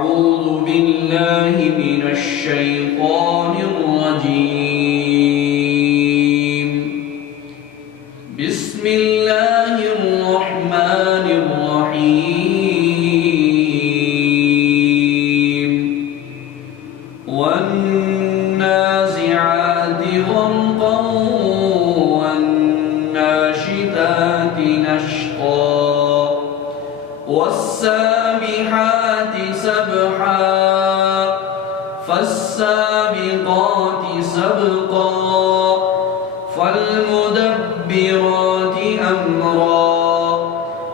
أعوذ بالله من الشيطان الرجيم. بسم الله الرحمن الرحيم. والنازعات غرقا والناشطات نشطا والسابحات سبحا فالسابقات سبقا فالمدبرات أمرا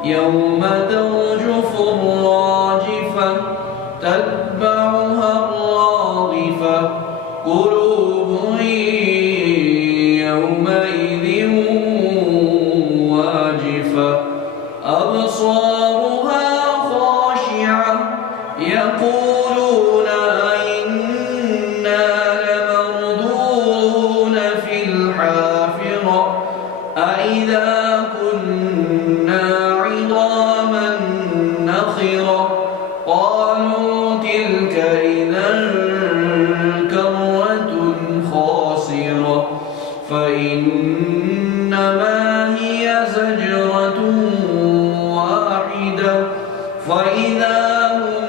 يوم ترجف الراجفة تتبعها الراغفة قلوب يومئذ واجفة أبصارها خاشعة يقولون أئنا لمردودون في الحافرة أئذا كنا عظاما نخرة قالوا تلك إذا كرة خاسرة فإنما هي زجرة واحدة فإذا هم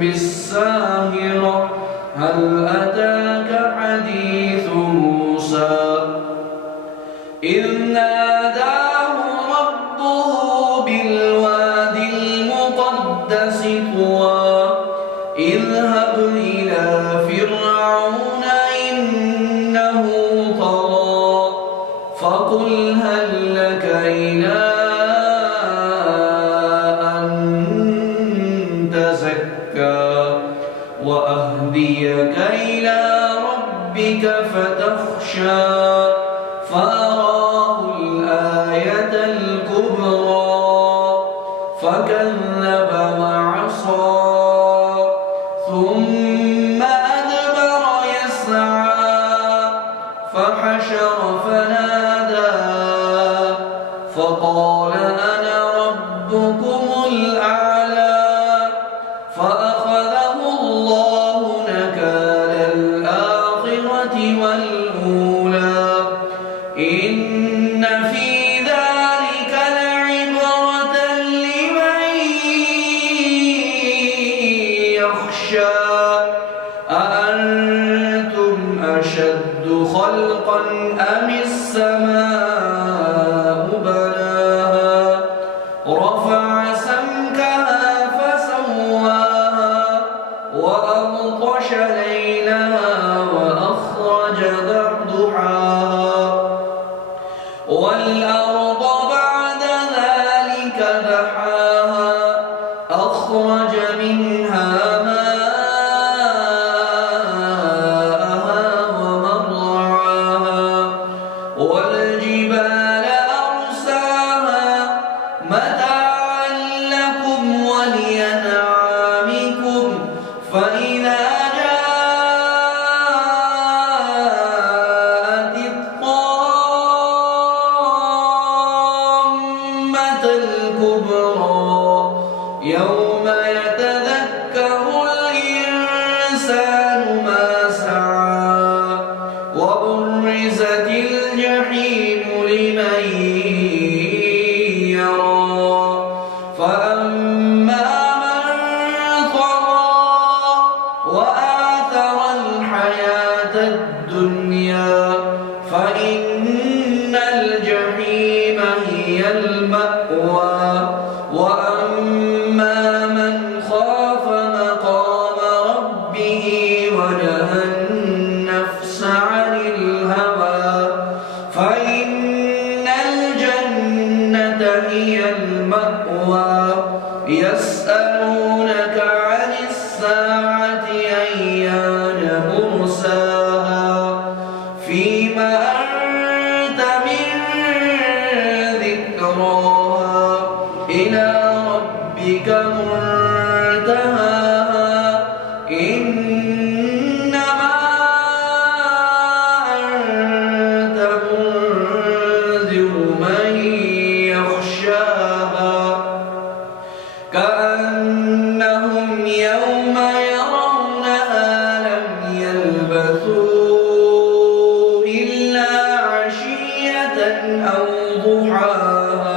بالساهرة هل أتاك حديث موسى إذ ناداه ربه بالواد المقدس طوى اذهب إلى فرعون إنه طغى فقل هل لك إلى أن تزكى وأهديك إلى ربك فتخشى فأراه الآية الكبرى فكذب وعصى ثم أدبر يسعى فحشر فنادى فقال أنا ربكم الأعلى فأخذه الله نكال الآخرة والأولى إن في ذلك لعبرة لمن يخشى أأنتم أشد خلقا أم السماء بناها رفع سمكها فسواها وأغطش ليلها وأخرج ضحاها والأرض بعد ذلك دحاها أخرج منها ماءها ومرعاها والجبال أرساها متاعا لكم ولأنعامكم فإذا جاءت الطامة الكبرى يوم يتذكر أو ضحاها